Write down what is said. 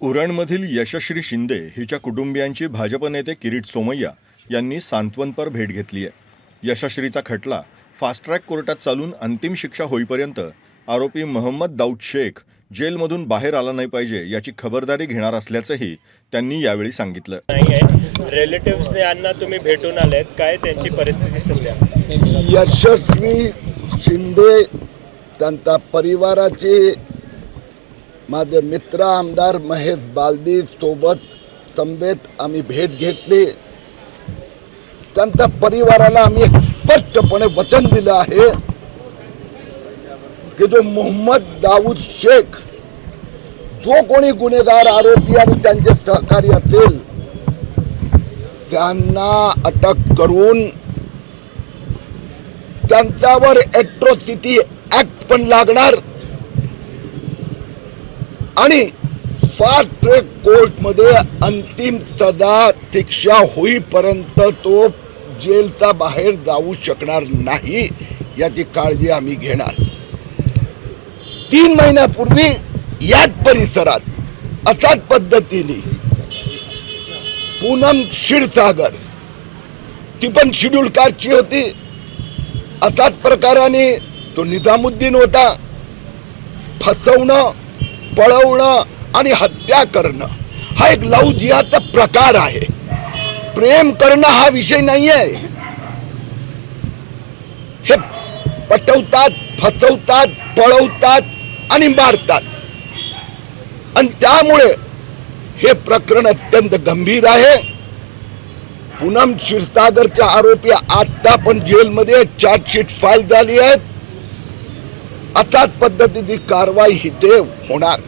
उरणमधील यशश्री शिंदे हिच्या कुटुंबियांची भाजप नेते किरीट सोमय्या यांनी सांत्वनपर भेट घेतली आहे. यशश्रीचा खटला फास्ट ट्रॅक कोर्टात चालून अंतिम शिक्षा होईपर्यंत आरोपी मोहम्मद दाऊद शेख जेलमधून बाहेर आला नाही पाहिजे याची खबरदारी घेणार असल्याचंही त्यांनी यावेळी सांगितलं. नाही रिलेटिव्ह यांना तुम्ही भेटून आलेत. काय त्यांची परिस्थिती सध्या? यशस्वी शिंदे त्यांच्या परिवाराचे माझे मित्र आमदार महेश बालदी सोबत समवेत आम्ही भेट घेतली. त्यांच्या परिवाराला आम्ही एक स्पष्टपणे वचन दिलं आहे की जो मोहम्मद दाऊद शेख जो कोणी गुन्हेगार आरोपी आणि त्यांचे सहकारी असेल त्यांना अटक करून त्यांच्यावर ॲट्रोसिटी ऍक्ट पण लागणार. आणि फास्ट ट्रॅक कोर्टमध्ये अंतिम सदा शिक्षा होईपर्यंत तो जेलचा बाहेर जाऊ शकणार नाही याची काळजी आम्ही घेणार. तीन महिन्यापूर्वी याच परिसरात अशाच पद्धतीने पूनम क्षीरसागर ती पण शेड्यूल कास्टची होती. असाच प्रकाराने तो निजामुद्दीन होता. फसवणं पळवणं आणि हत्या करणं हा एक लव जिहाचा प्रकार आहे. प्रेम करणं हा विषय नाही आहे हे पटवतात फसवतात पळवतात आणि मारतात. आणि त्यामुळे हे प्रकरण अत्यंत गंभीर आहे. पूनम क्षीरसागरच्या आरोपी आता पण जेलमध्ये चार्जशीट फाईल झाली आहेत. अर्थात पद्धतीची कारवाई इथे होणार.